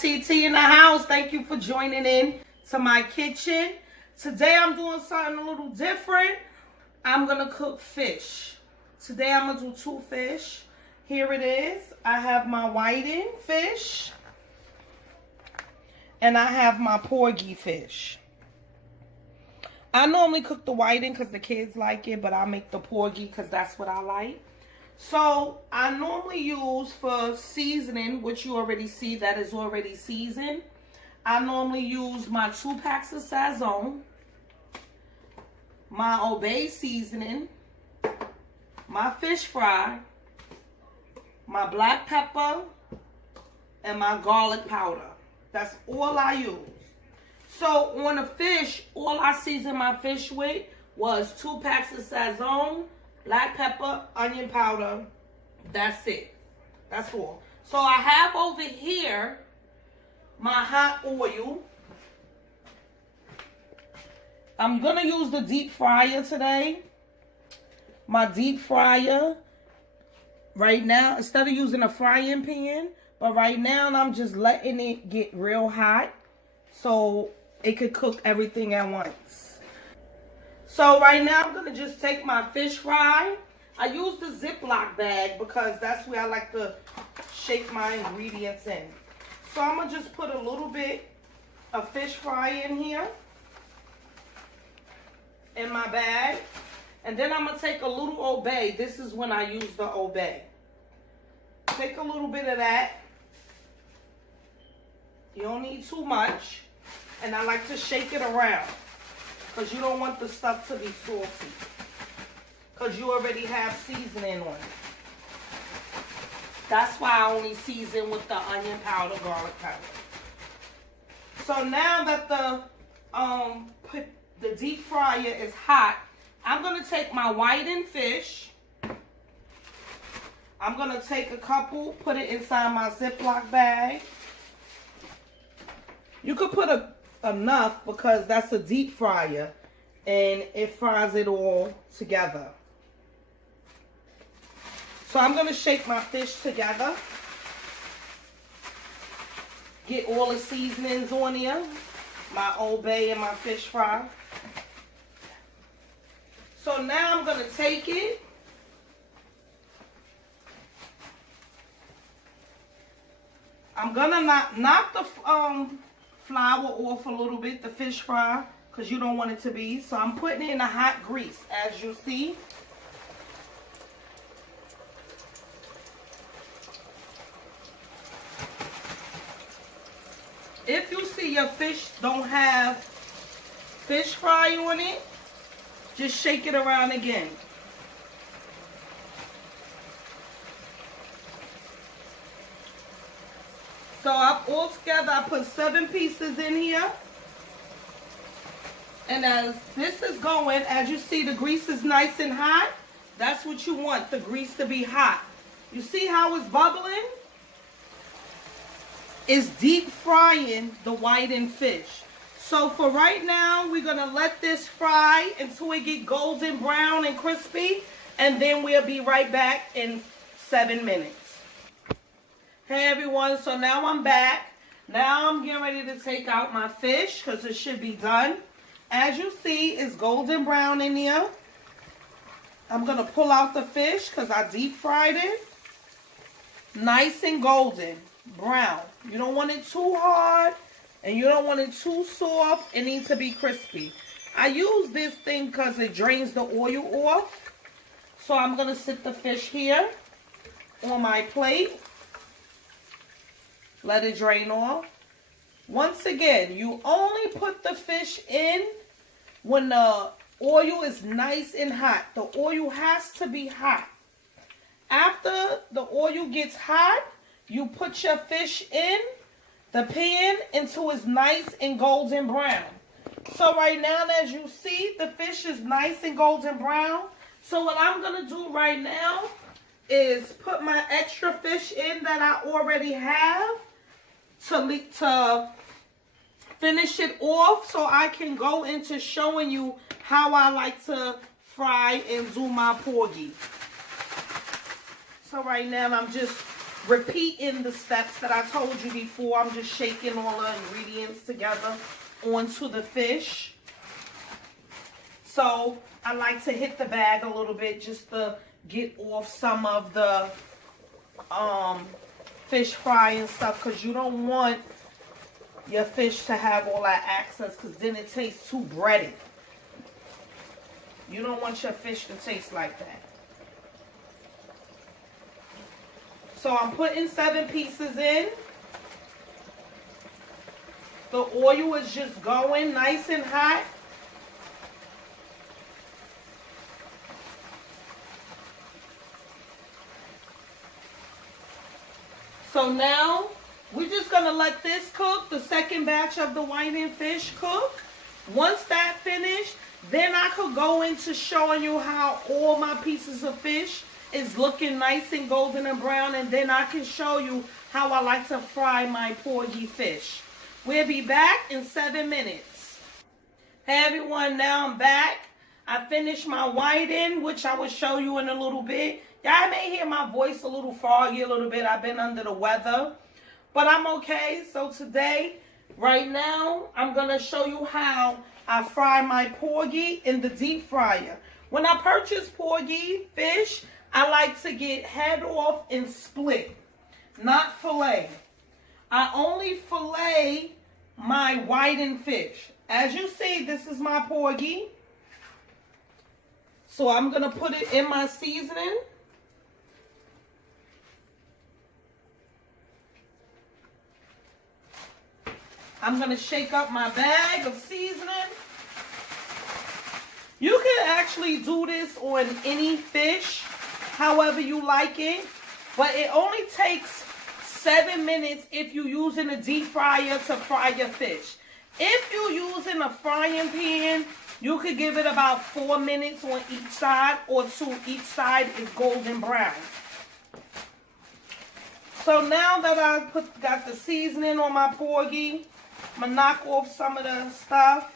TT in the house. Thank you for joining in to my kitchen. Today I'm doing something a little different. I'm going to cook fish. Today I'm going to do 2 fish. Here it is. I have my whiting fish. And I have my porgy fish. I normally cook the whiting because the kids like it, but I make the porgy because that's what I like. So I normally use for seasoning, which you already see that is already seasoned. I normally use my 2 packs of Sazon, my Obey seasoning, my fish fry, my black pepper, and my garlic powder. That's all I use. So on the fish, all I seasoned my fish with was 2 packs of Sazon, black pepper, onion powder. That's it. That's all. So I have over here my hot oil. I'm going to use the deep fryer today. My deep fryer. Right now, instead of using a frying pan, but right now I'm just letting it get real hot so it could cook everything at once. So right now I'm going to just take my fish fry. I use the Ziploc bag because that's where I like to shake my ingredients in. So I'm going to just put a little bit of fish fry in here in my bag. And then I'm going to take a little Obey. This is when I use the Obey. Take a little bit of that. You don't need too much. And I like to shake it around because you don't want the stuff to be salty because you already have seasoning on it. That's why I only season with the onion powder, garlic powder. So now that the deep fryer is hot, I'm going to take my whiting fish. I'm going to take a couple, put it inside my Ziploc bag. You could put enough because that's a deep fryer and it fries it all together. So I'm going to shake my fish together. Get all the seasonings on here. My Obey and my fish fry. So now I'm going to take it. I'm going to knock the flour off a little bit, the fish fry, because you don't want it to be. So I'm putting it in a hot grease, as you see. If you see your fish don't have fish fry on it, just shake it around again. So altogether I put 7 pieces in here. And as this is going, as you see the grease is nice and hot. That's what you want, the grease to be hot. You see how it's bubbling? It's deep frying the whiting fish. So for right now, we're going to let this fry until it get golden brown and crispy. And then we'll be right back in 7 minutes. Hey everyone, so now I'm back. Now I'm getting ready to take out my fish because it should be done. As you see, it's golden brown in here. I'm going to pull out the fish because I deep fried it. Nice and golden brown. You don't want it too hard and you don't want it too soft. It needs to be crispy. I use this thing because it drains the oil off. So I'm going to sit the fish here on my plate. Let it drain off. Once again, you only put the fish in when the oil is nice and hot. The oil has to be hot. After the oil gets hot, you put your fish in the pan until it's nice and golden brown. So right now, as you see, the fish is nice and golden brown. So what I'm going to do right now is put my extra fish in that I already have to finish it off so I can go into showing you how I like to fry and do my porgy. So right now I'm just repeating the steps that I told you before. I'm just shaking all the ingredients together onto the fish. So I like to hit the bag a little bit just to get off some of the fish fry and stuff, because you don't want your fish to have all that access, because then it tastes too breaded. You don't want your fish to taste like that. So I'm putting 7 pieces in. The oil is just going nice and hot. So now we're just going to let this cook, the second batch of the whiting fish cook. Once that finished, then I could go into showing you how all my pieces of fish is looking nice and golden and brown, and then I can show you how I like to fry my porgy fish. We'll be back in 7 minutes. Hey everyone, now I'm back. I finished my whiting, which I will show you in a little bit. Y'all may hear my voice a little foggy a little bit. I've been under the weather, but I'm okay. So today, right now, I'm going to show you how I fry my porgy in the deep fryer. When I purchase porgy fish, I like to get head off and split, not fillet. I only fillet my whiting fish. As you see, this is my porgy. So I'm going to put it in my seasoning. I'm going to shake up my bag of seasoning. You can actually do this on any fish, however you like it. But it only takes 7 minutes if you're using a deep fryer to fry your fish. If you're using a frying pan, you could give it about 4 minutes on each side, or 2. Each side is golden brown. So now that I got the seasoning on my porgy, I'm going to knock off some of the stuff.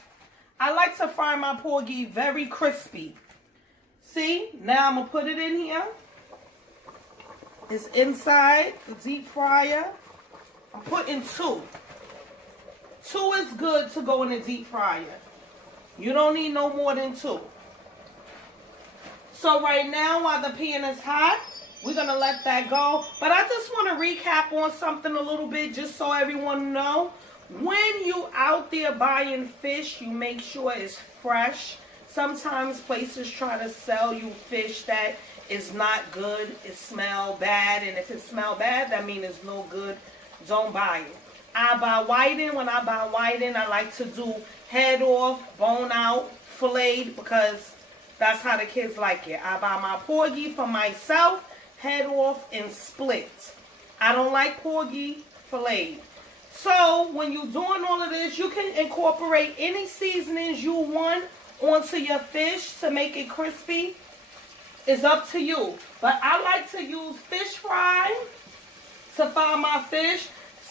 I like to fry my porgy very crispy. See, now I'm going to put it in here. It's inside the deep fryer. I'm putting 2. 2 is good to go in the deep fryer. You don't need no more than 2. So right now, while the pan is hot, we're going to let that go. But I just want to recap on something a little bit, just so everyone know. When you out there buying fish, you make sure it's fresh. Sometimes places try to sell you fish that is not good. It smells bad. And if it smells bad, that means it's no good. Don't buy it. I buy whiting. When I buy whiting, I like to do head off, bone out, filleted, because that's how the kids like it. I buy my porgy for myself, head off and split. I don't like porgy filleted. So when you're doing all of this, you can incorporate any seasonings you want onto your fish to make it crispy. It's up to you. But I like to use fish fry to fry my fish.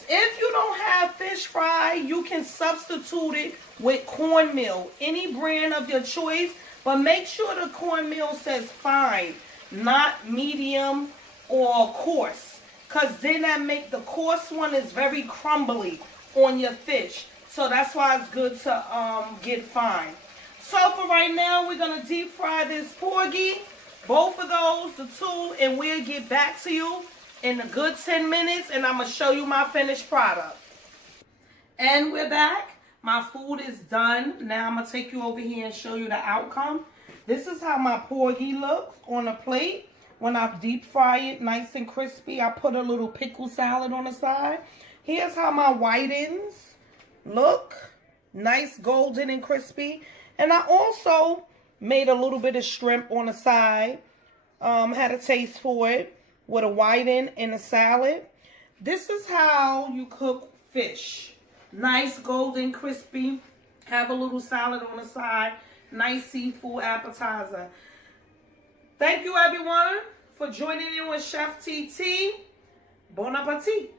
If you don't have fish fry, you can substitute it with cornmeal, any brand of your choice. But make sure the cornmeal says fine, not medium or coarse. Because then that make the coarse one is very crumbly on your fish. So that's why it's good to get fine. So for right now, we're going to deep fry this porgy. Both of those, the 2, and we'll get back to you in a good 10 minutes. And I'm going to show you my finished product. And we're back. My food is done. Now I'm going to take you over here and show you the outcome. This is how my porgy looks on a plate. When I deep fry it nice and crispy, I put a little pickle salad on the side. Here's how my whitings look. Nice golden and crispy. And I also made a little bit of shrimp on the side. Had a taste for it with a whiting and a salad. This is how you cook fish. Nice golden crispy. Have a little salad on the side. Nice seafood appetizer. Thank you, everyone, for joining in with Chef TT. Bon appetit.